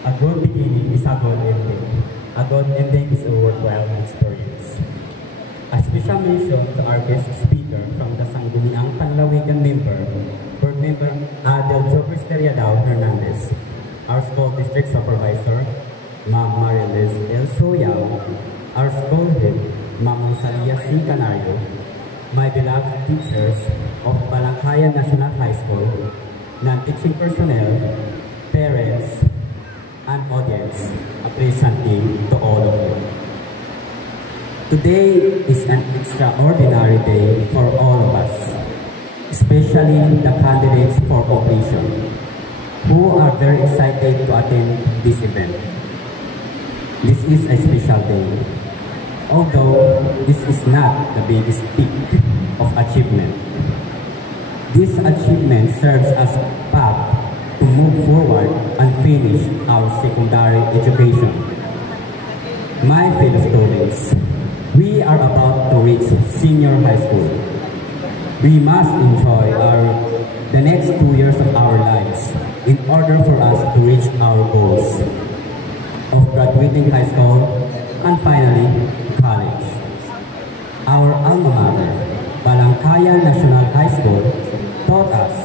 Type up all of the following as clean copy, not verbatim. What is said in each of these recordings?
A good beginning is a good ending. A good ending is a worthwhile experience. A special mention to our guest speaker from the Sangguniang Panlawigan Board Member Adel Jokers Teriadao Hernandez, our school district supervisor, Ma'am Marilis El Soyao, our school head, Ma'am Rosalia C. Canario, my beloved teachers of Balanghayan National High School, non-teaching personnel, parents, and audience, a pleasant day to all of you. Today is an extraordinary day for all of us, especially the candidates for completion, who are very excited to attend this event. This is a special day, although this is not the biggest peak of achievement. This achievement serves as a path to move forward and finish our secondary education. My fellow students, we are about to reach senior high school. We must enjoy the next 2 years of our lives in order for us to reach our goals of graduating high school and finally college. Our alma mater, Balanghayan National High School, taught us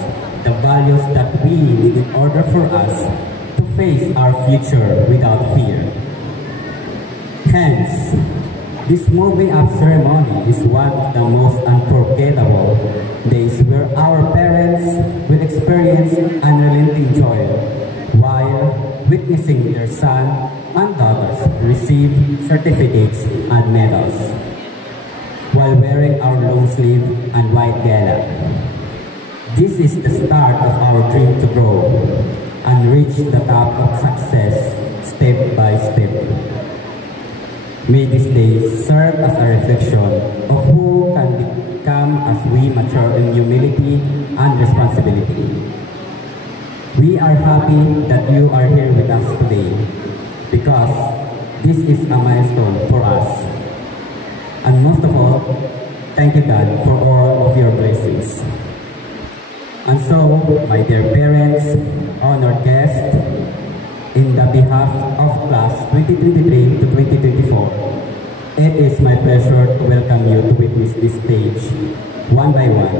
the values that we need in order for us to face our future without fear. Hence, this moving up ceremony is one of the most unforgettable days where our parents will experience unrelenting joy while witnessing their son and daughters receive certificates and medals while wearing our long sleeve and white gala. This is the start of our dream to grow and reach the top of success step by step. May this day serve as a reflection of who can become as we mature in humility and responsibility. We are happy that you are here with us today because this is a milestone for us. And most of all, thank you God for all of your blessings. And so, my dear parents, honored guests, in the behalf of class 2023 to 2024, it is my pleasure to welcome you to witness this stage, one by one,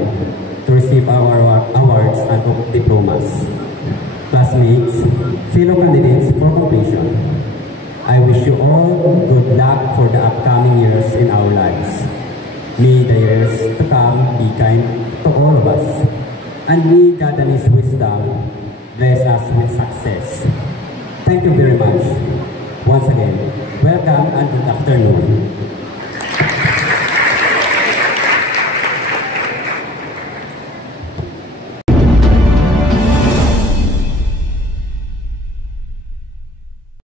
to receive our awards and diplomas. Classmates, fellow candidates for completion, I wish you all good luck for the upcoming years in our lives. May the years to come be kind to all of us. And may God and His wisdom bless us with success. Thank you very much. Once again, welcome and good afternoon.